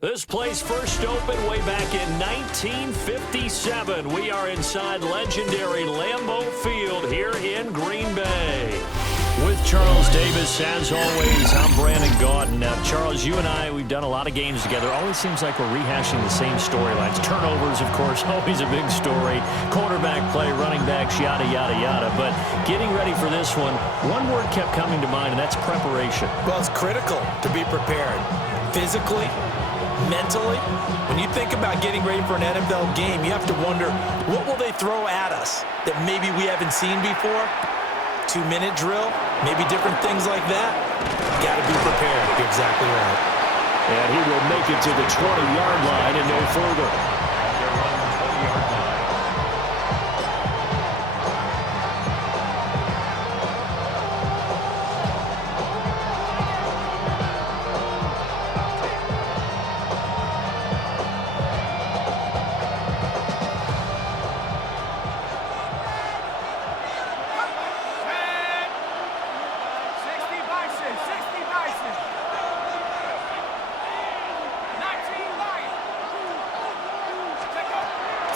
This place first opened way back in 1957. We are inside legendary Lambeau Field here in Green Bay. With Charles Davis, as always, I'm Brandon Gaudin. Now, Charles, you and I, we've done a lot of games together. Always seems like we're rehashing the same storylines. Turnovers, of course, always a big story. Quarterback play, running backs, yada, yada, yada. But getting ready for this one word kept coming to mind, and that's preparation. Well, it's critical to be prepared. Physically, mentally. When you think about getting ready for an NFL game, you have to wonder, what will they throw at us that maybe we haven't seen before? 2-minute drill, maybe different things like that. Got to be prepared. You're exactly right. And he will make it to the 20-yard line and no further.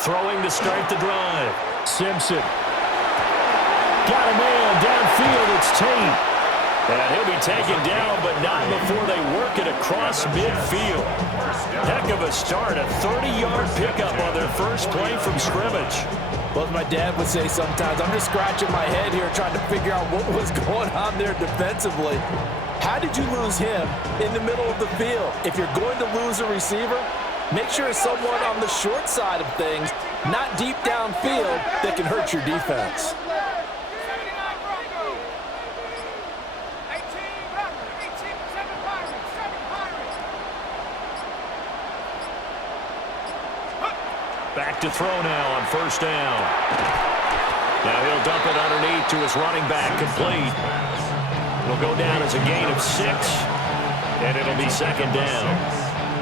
Throwing to start the drive. Simpson. Got a man downfield. It's Tate. And he'll be taken down, but not before they work it across midfield. Heck of a start. A 30-yard pickup on their first play from scrimmage. Well, as my dad would say sometimes, I'm just scratching my head here trying to figure out what was going on there defensively. How did you lose him in the middle of the field? If you're going to lose a receiver, make sure it's someone on the short side of things, not deep downfield, that can hurt your defense. Back to throw now on first down. Now he'll dump it underneath to his running back, complete. It'll go down as a gain of 6, and it'll be second down.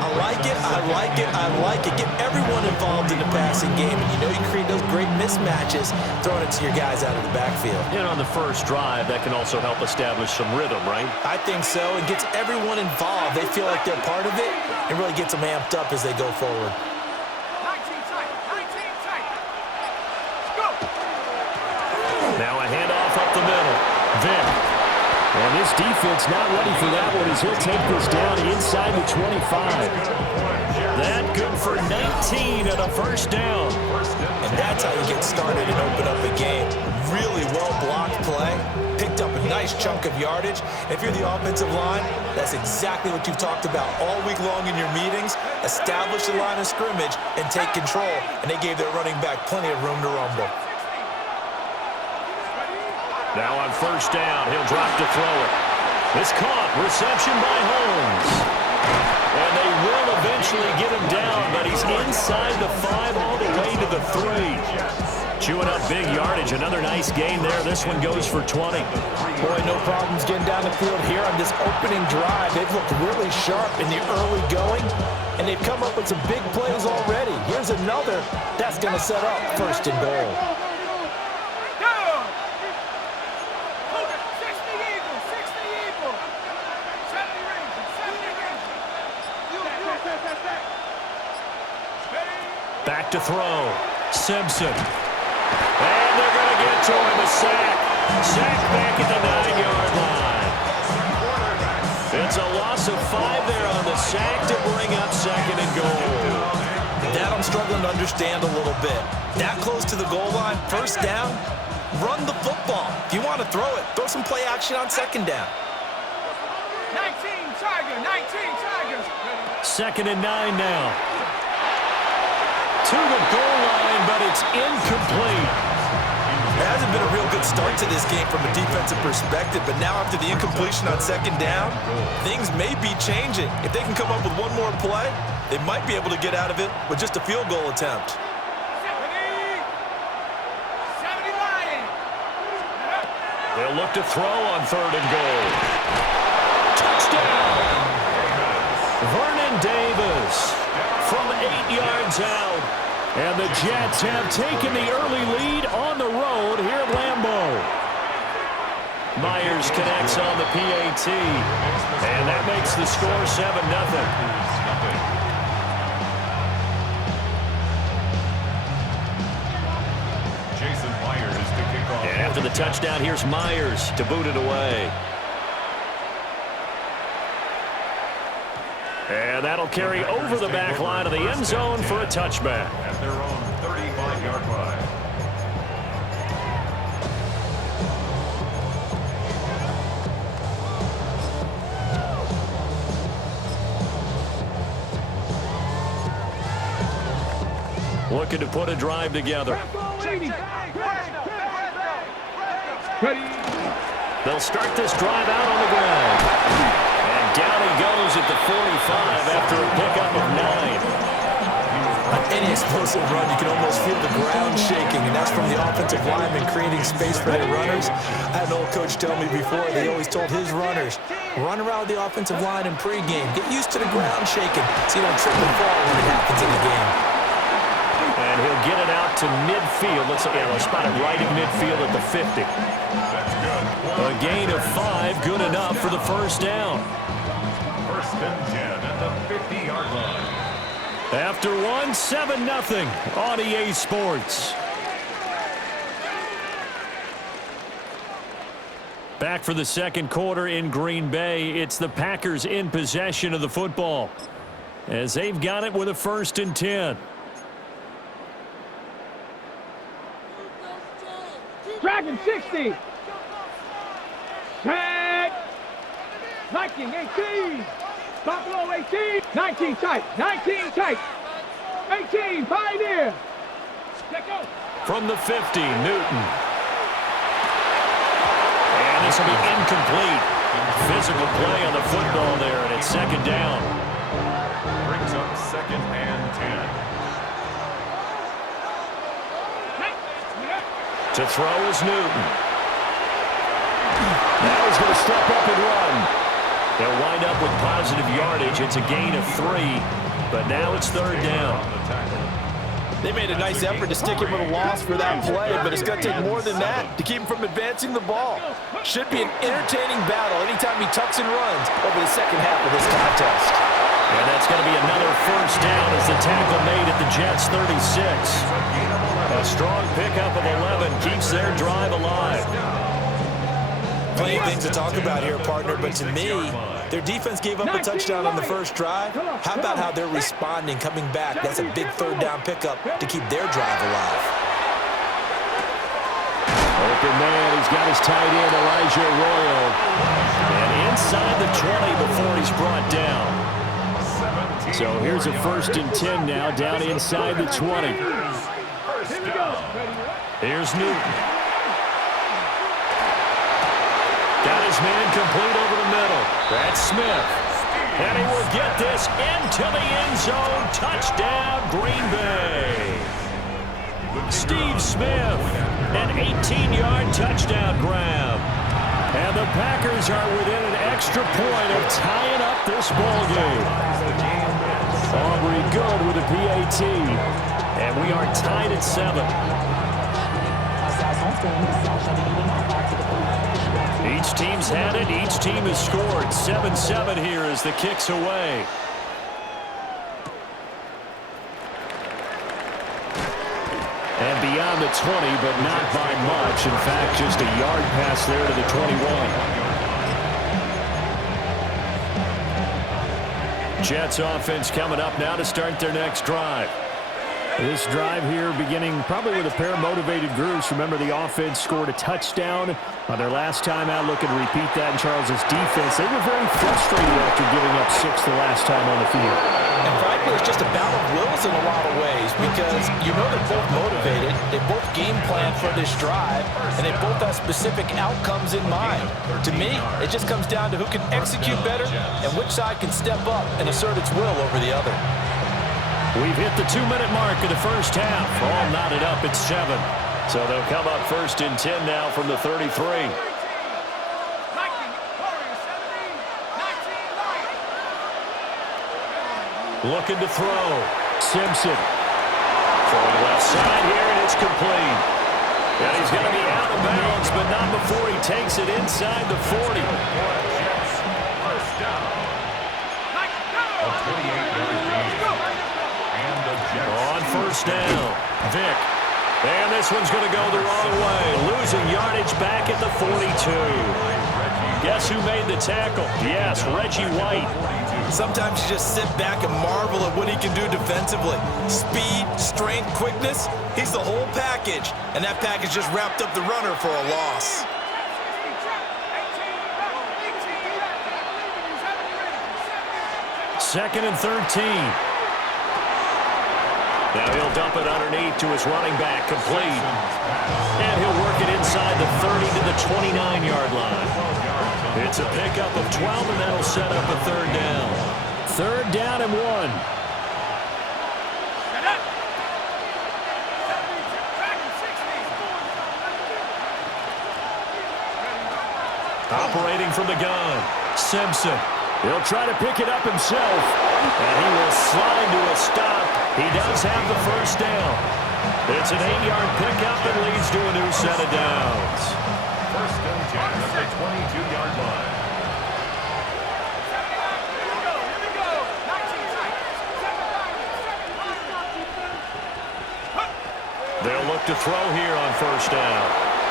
I like it, I like it, I like it. Get everyone involved in the passing game, and you know you create those great mismatches throwing it to your guys out of the backfield. And on the first drive, that can also help establish some rhythm, right? I think so. It gets everyone involved. They feel like they're part of it, and really gets them amped up as they go forward. 19 tight, 19 tight. Go! Now a handoff up the middle. Vic. And this defense not ready for that one as he'll take this down inside the 25. That good for 19 at a first down. And that's how you get started and open up a game. Really well-blocked play. Picked up a nice chunk of yardage. If you're the offensive line, that's exactly what you've talked about all week long in your meetings. Establish the line of scrimmage and take control. And they gave their running back plenty of room to rumble. Now on first down, he'll drop to throw it. It's caught. Reception by Holmes. And they will eventually get him down, but he's inside the 5 all the way to the 3. Chewing up big yardage. Another nice gain there. This one goes for 20. Boy, no problems getting down the field here on this opening drive. They've looked really sharp in the early going, and they've come up with some big plays already. Here's another that's going to set up first and goal. Back to throw. Simpson. And they're going to get to him. A sack. Sack back at the 9-yard line. It's a loss of 5 there on the sack to bring up second and goal. That I'm struggling to understand a little bit. That close to the goal line, first down, run the football. If you want to throw it, throw some play action on second down. 19 Tigers. Second and 9 now. To the goal line, but it's incomplete. It hasn't been a real good start to this game from a defensive perspective, but now after the incompletion on second down, things may be changing. If they can come up with one more play, they might be able to get out of it with just a field goal attempt. 79. They'll look to throw on third and goal. Touchdown! Vernon Davis from 8 yards out. And the Jets have taken the early lead on the road here at Lambeau. Myers connects on the PAT, and that makes the score 7-0. After the touchdown, here's Myers to boot it away. And that'll carry over the back line of the end zone for a touchback. At their own 35-yard line. Looking to put a drive together. They'll start this drive out on the ground. And down he goes at the 45 after a pickup of 9. On any explosive run, you can almost feel the ground shaking, and that's from the offensive linemen creating space for their runners. I had an old coach tell me before, they always told his runners, run around the offensive line in pregame. Get used to the ground shaking so you don't trip and fall when it happens in the game. And he'll get it out to midfield. Looks like they'll spot it right in midfield at the 50. That's good. A gain of 5, good enough for the first down. First and 10 at the 50-yard line. After 1, 7-0 on EA Sports. Back for the second quarter in Green Bay. It's the Packers in possession of the football as they've got it with a 1st and 10. Dragon 60. Tag. Viking 18. Buffalo 18. 19 tight. 19 tight. 18. Pioneer. Let go. From the 50, Newton. And this will be incomplete. Physical play on the football there, and it's 2nd down. Brings up 2nd and 10. To throw is Newton. Now he's going to step up and run. They'll wind up with positive yardage. It's a gain of 3, but now it's 3rd down. They made a nice effort to stick him with a loss for that play, but it's going to take more than that to keep him from advancing the ball. Should be an entertaining battle anytime he tucks and runs over the second half of this contest. And that's going to be another 1st down as the tackle made at the Jets' 36. A strong pickup of 11 keeps their drive alive. Plenty of things to talk about here, partner, but to me, their defense gave up a touchdown on the first drive. How about how they're responding, coming back? That's a big 3rd down pickup to keep their drive alive. Open man, he's got his tight end, Elijah Arroyo. And inside the 20 before he's brought down. So here's a 1st and 10 now, down inside the 20. Here's Newton. Got his man complete over the middle. That's Smith. And he will get this into the end zone. Touchdown, Green Bay. Steve Smith, an 18-yard touchdown grab. And the Packers are within an extra point of tying up this ballgame. Aubrey good with a PAT. And we are tied at 7. Each team's had it. Each team has scored. 7-7 here as the kick's away. And beyond the 20, but not by much. In fact, just a yard pass there to the 21. Jets offense coming up now to start their next drive. This drive here beginning probably with a pair of motivated groups. Remember, the offense scored a touchdown on their last time out. Looking to repeat that in Charles's defense. They were very frustrated after giving up 6 the last time on the field. And frankly, it's just a battle of wills in a lot of ways because you know they're both motivated. They both game plan for this drive, and they both have specific outcomes in mind. To me, it just comes down to who can execute better and which side can step up and assert its will over the other. We've hit the 2-minute mark of the first half. All knotted up at 7. So they'll come up 1st and 10 now from the 33. Looking to throw. Simpson. Throwing left side here, and it's complete. And he's going to be out of bounds, but not before he takes it inside the 40. First down. A 28-yard gain. And the Jets. On first down, Vick. And this one's going to go the wrong way. Losing yardage back at the 42. Guess who made the tackle? Yes, Reggie White. Sometimes you just sit back and marvel at what he can do defensively. Speed, strength, quickness, he's the whole package. And that package just wrapped up the runner for a loss. Second and 13. Now he'll dump it underneath to his running back, complete. And he'll work it inside the 30 to the 29-yard line. It's a pickup of 12, and that'll set up a third down. Third down and 1. Operating from the gun, Simpson. He'll try to pick it up himself, and he will slide to a stop. He does have the first down. It's an 8-yard pickup and leads to a new set of downs. First and 10 at the 22-yard line. They'll look to throw here on first down.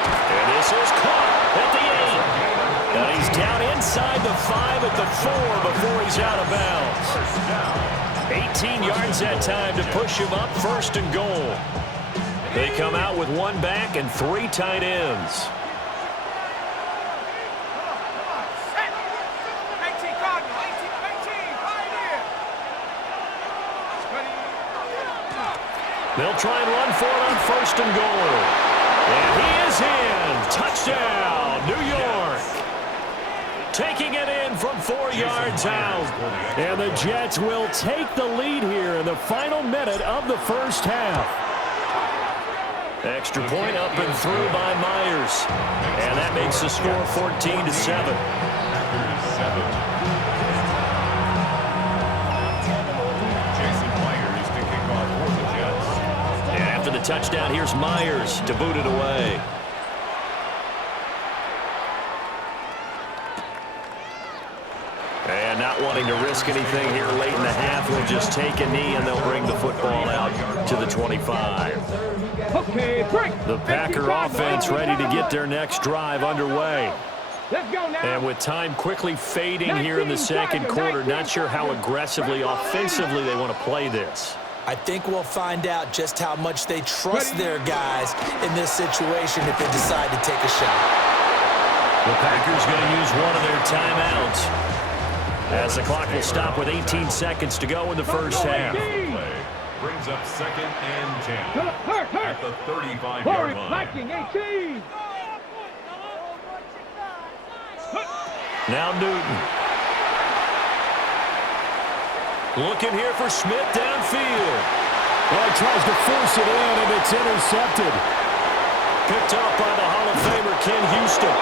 And this is caught at the 8. And he's down inside the 5 at the 4 before he's out of bounds. 18 yards that time to push him up first and goal. They come out with one back and 3 tight ends. They'll try and run for it on first and goal. And he is in. Touchdown, New York. Taking it in from 4 yards out. And the Jets will take the lead here in the final minute of the first half. Extra point up and through by Myers. And that makes the score 14-7. After the touchdown, here's Myers to boot it away. And not wanting to risk anything here late in the half, we'll just take a knee and they'll bring the football out to the 25. Okay, break. The Packer offense ready to get their next drive underway. Let's go now. And with time quickly fading here in the second quarter, not sure how aggressively, offensively they want to play this. I think we'll find out just how much they trust their guys in this situation if they decide to take a shot. The Packers going to use one of their timeouts as the clock will stop with 18 seconds to go in the first half. Brings up second and 10 at the 35-yard line. 18. Now Newton. Looking here for Smith downfield. Well, he tries to force it in, and it's intercepted. Picked up by the Hall of Famer Ken Houston.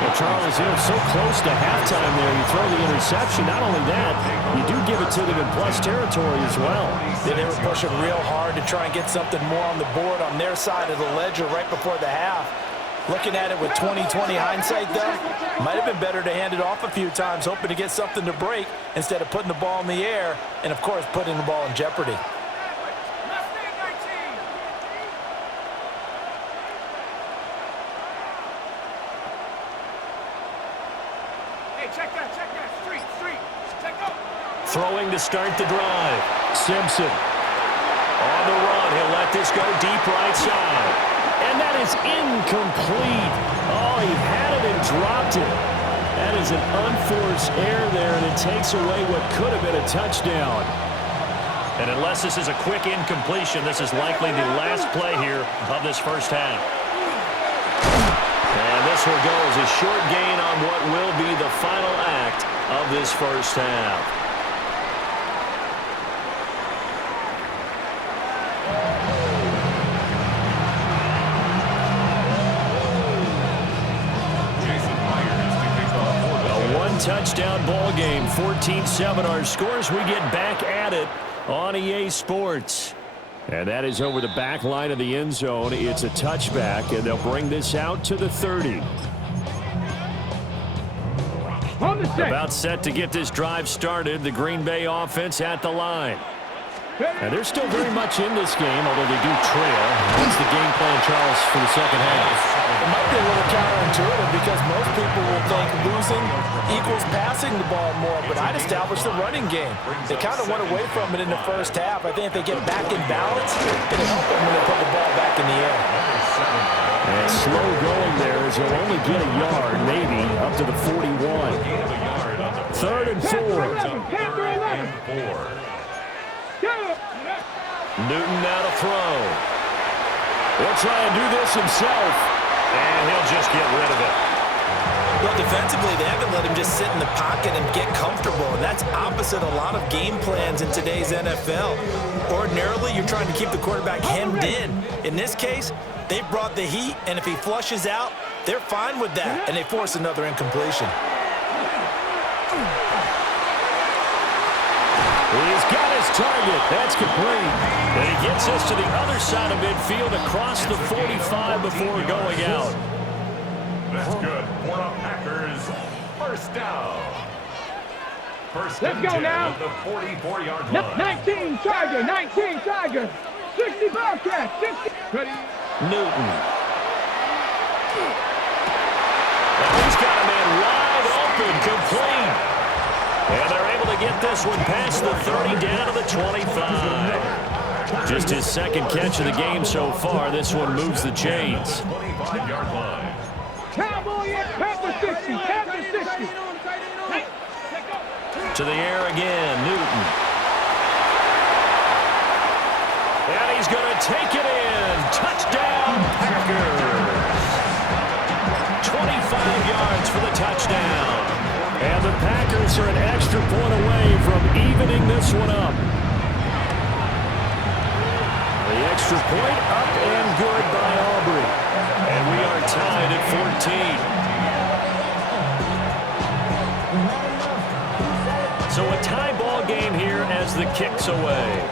Well, Charles, so close to halftime there. You throw the interception. Not only that, you do give it to them in plus territory as well. They were pushing real hard to try and get something more on the board on their side of the ledger right before the half. Looking at it with 20/20 hindsight, though, might have been better to hand it off a few times, hoping to get something to break instead of putting the ball in the air and, of course, putting the ball in jeopardy. Throwing to start the drive. Simpson. On the run, he'll let this go deep right side. And that is incomplete. Oh, he had it and dropped it. That is an unforced error there, and it takes away what could have been a touchdown. And unless this is a quick incompletion, this is likely the last play here of this first half. And this will go as a short gain on what will be the final act of this first half. Touchdown ball game, 14-7 our scores. We get back at it on EA Sports. And that is over the back line of the end zone. It's a touchback, and they'll bring this out to the 30. About set to get this drive started. The Green Bay offense at the line. And they're still very much in this game, although they do trail. What's the game plan, Charles, for the second half? It might be a little counterintuitive because most people will think losing equals passing the ball more, but I'd establish the running game. They kind of went away from it in the first half. I think if they get back in balance, it'll help them when they put the ball back in the air. And slow going there as he'll only get a yard, maybe, up to the 41. 3rd and 4. Newton now to throw. He'll try and do this himself, and he'll just get rid of it. Well, defensively, they haven't let him just sit in the pocket and get comfortable, and that's opposite a lot of game plans in today's NFL. Ordinarily, you're trying to keep the quarterback hemmed in. In this case, they've brought the heat, and if he flushes out, they're fine with that, and they force another incompletion. He's got his target. That's complete. And he gets us to the other side of midfield across the 45 before going out. That's good for the Packers. First down. First Let's go now. At the 44-yard line. 19 Tiger, 19 Tiger. 60 Bobcat, 60. Ready? Newton. And he's got a man wide open, complete. And they're able to get this one past the 30 down to the 25. Just his second catch of the game so far. This one moves the chains. 25-yard line. Cowboy at Pepper 60, Pepper 60. To the air again, Newton. And he's going to take it in. Touchdown, Packers. 25 yards for the touchdown. And the Packers are an extra point away from evening this one up. The extra point up and good by Aubrey. And we are tied at 14. So a tie ball game here as the kick's away.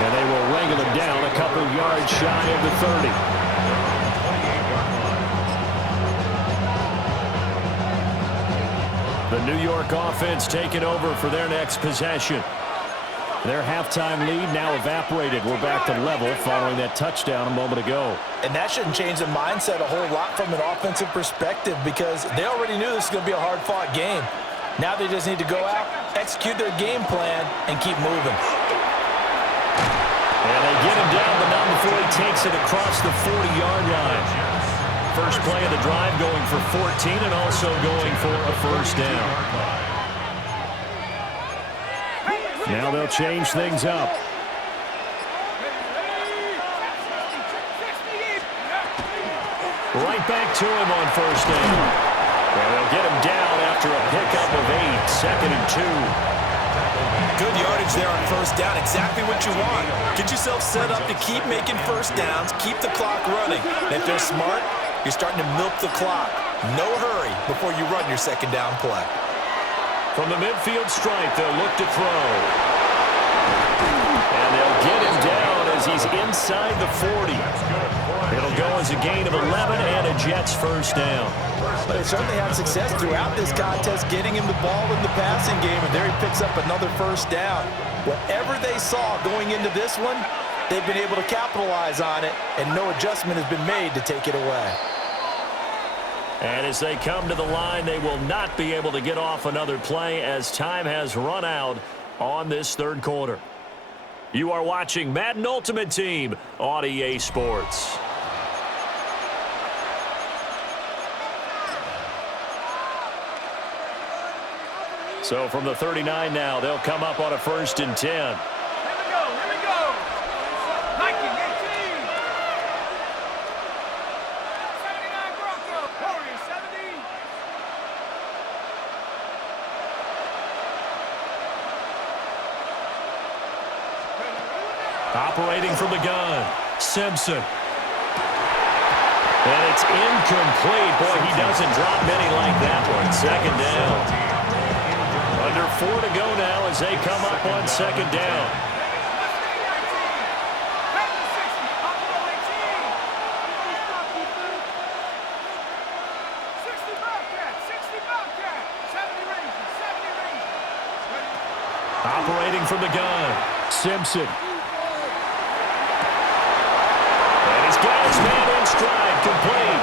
And they will wrangle him down a couple of yards shy of the 30. The New York offense taking over for their next possession. Their halftime lead now evaporated. We're back to level following that touchdown a moment ago. And that shouldn't change the mindset a whole lot from an offensive perspective because they already knew this was going to be a hard-fought game. Now they just need to go out, execute their game plan, and keep moving. And they get him down, but not before he takes it across the 40-yard line. First play of the drive going for 14 and also going for a first down. Now they'll change things up. Right back to him on first down. And they'll get him down after a pickup of 8, 2nd and 2. Good yardage there on first down. Exactly what you want. Get yourself set up to keep making first downs, keep the clock running. And if they're smart, you're starting to milk the clock. No hurry before you run your second down play. From the midfield stripe, they'll look to throw. And they'll get him down as he's inside the 40. It'll go as a gain of 11 and a Jets first down. But they certainly had success throughout this contest getting him the ball in the passing game, and there he picks up another first down. Whatever they saw going into this one, they've been able to capitalize on it, and no adjustment has been made to take it away. And as they come to the line, they will not be able to get off another play as time has run out on this third quarter. You are watching Madden Ultimate Team on EA Sports. So from the 39 now, they'll come up on a 1st and 10. Here we go. Hiking, 18. 79 Bronco. Warriors, 70. Operating from the gun, Simpson. And it's incomplete. Boy, he doesn't drop many like that one. second down. Under 4 to go now as they come up on second down. Operating from the gun, Simpson. And he's got his man in stride, complete.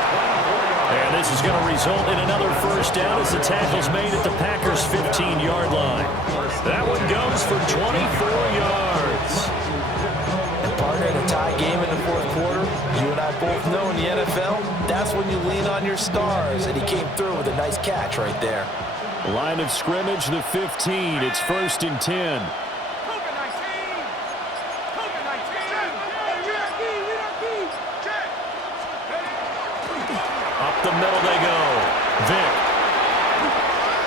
And this is going to result in another first down as the tackle's made at the Packers' 15-yard line. That one goes for 24 yards. And partner, in a tie game in the fourth quarter, you and I both know in the NFL, that's when you lean on your stars. And he came through with a nice catch right there. Line of scrimmage, the 15. It's 1st and 10. Up the middle they go. Vic.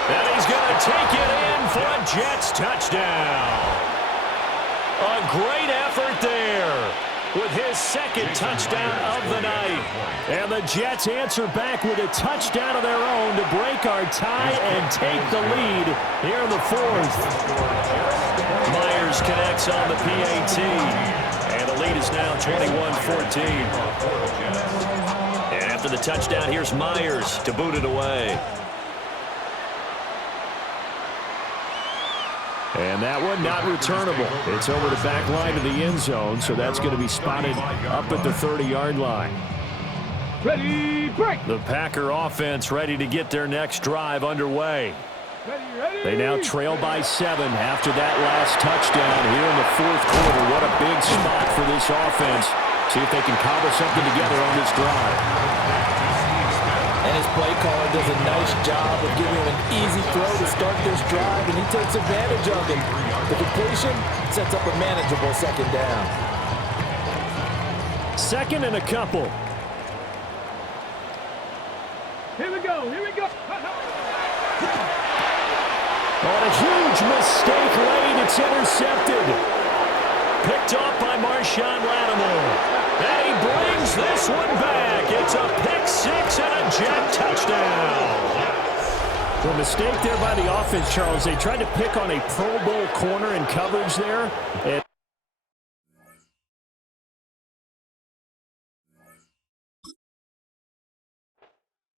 And he's going to take it in for a Jets touchdown. A great effort there with his second touchdown of the night. And the Jets answer back with a touchdown of their own to break our tie and take the lead here in the 4th. Myers connects on the PAT. And the lead is now 21-14. And after the touchdown, here's Myers to boot it away. And that one not returnable. It's over the back line of the end zone, so that's going to be spotted up at the 30-yard line. Ready, break. The Packer offense ready to get their next drive underway. Ready. They now trail by 7 after that last touchdown here in the 4th quarter. What a big spot for this offense. See if they can cobble something together on this drive. And his play caller does a nice job of giving him an easy throw to start this drive, and he takes advantage of it. The completion sets up a manageable second down. 2nd and a couple. Here we go. On a huge mistake late, it's intercepted. Picked off by Marshawn Lattimore. And he brings this one back. It's a pick-6 and a Jet touchdown. The mistake there by the offense, Charles. They tried to pick on a Pro Bowl corner in coverage there. And